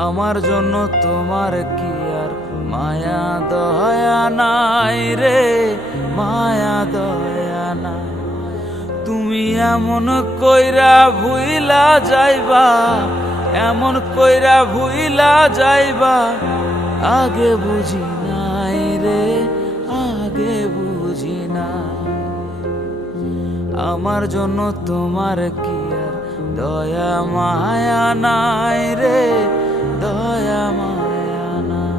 আমার জন্য তোমার কি আর মায়া দয়া নাই রে, মায়া দয়া নাই। তুমি এমন কইরা ভুইলা যাইবা, এমন কইরা ভুইলা যাইবা, আগে বুঝি নাই রে, আগে বুঝি নাই। আমার জন্য তোমার কি আর দয়া মায়া নাই রে, দয়া মায়া নাই।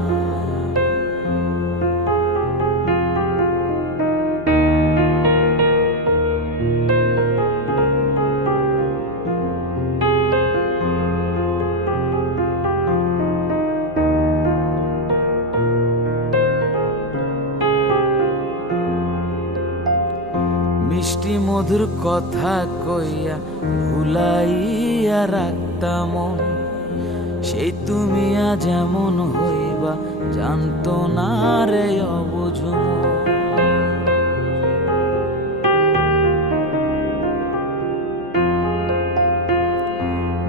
মিষ্টি মধুর কথা কইয়া ভুলাইয়া রাখতাম, সেই তুমি আজ এমন হইবা জানতো না রে অবুঝ।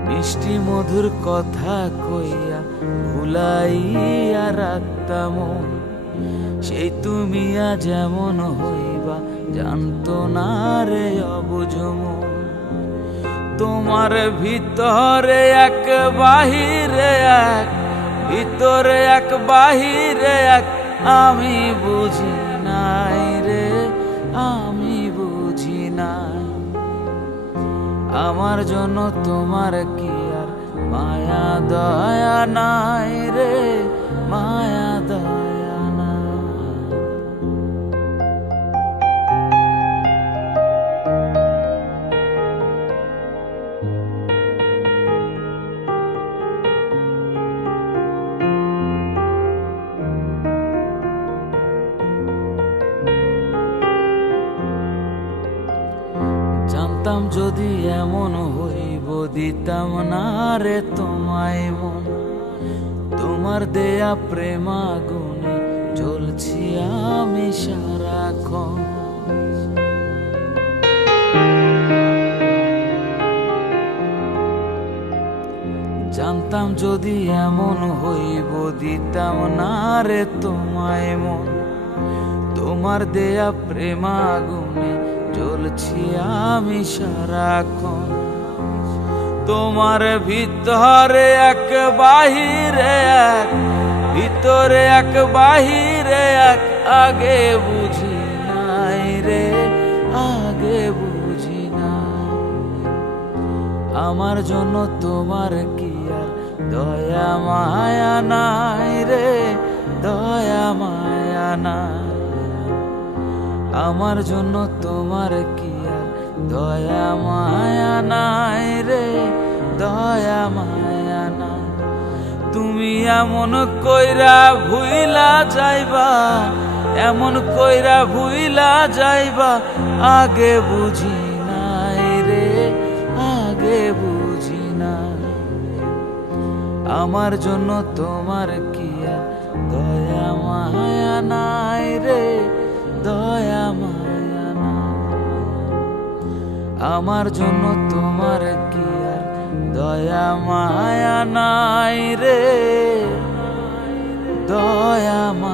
মিষ্টি মধুর কথা কইয়া ভুলাইয়া রাখতাম, সেই তুমি আজ এমন হইবা জানতো না রে অবুঝ। তোমার ভিতরে এক বাহিরে এক, ভিতরে এক বাহিরে এক, আমি বুঝি নাই রে, আমি বুঝি নাই। আমার জন্য তোমার কি আর মায়া দয়া নাই রে, মায়া দয়া নাই। জানতাম যদি এমন হইব দিতাম না রে তোমায় মন, তোমার দেয়া প্রেমাগুনে জ্বলছি আমি সারাক্ষণ। জানতাম যদি এমন হইব দিতাম না রে তোমায় মন, তোমার দেয়া প্রেমাগুনে জ্বলছি আমি সারাক্ষণ। তোমার ভিতরে এক বাহিরে এক, ভিতরে এক বাহিরে এক, আগে বুঝি নাই রে, আগে বুঝি নাই। আমার জন্য তোমার কি আর দয়া মায়া নাই রে, দয়া মায়া নাই। আমার জন্য তোমার কি আর দয়া মায়া নাই রে, দয়া মায়া নাই। তুমি এমন কইরা ভুইলা যাইবা, এমন কইরা ভুইলা যাইবা, আগে বুঝি নাই রে, আগে বুঝি নাই। আমার জন্য তোমার কি আর দয়া মায়া নাই রে, দয়া মায়া নাই। আমার জন্য তোমার কি আর দয়া মায়া নাই রে, দয়া মায়া।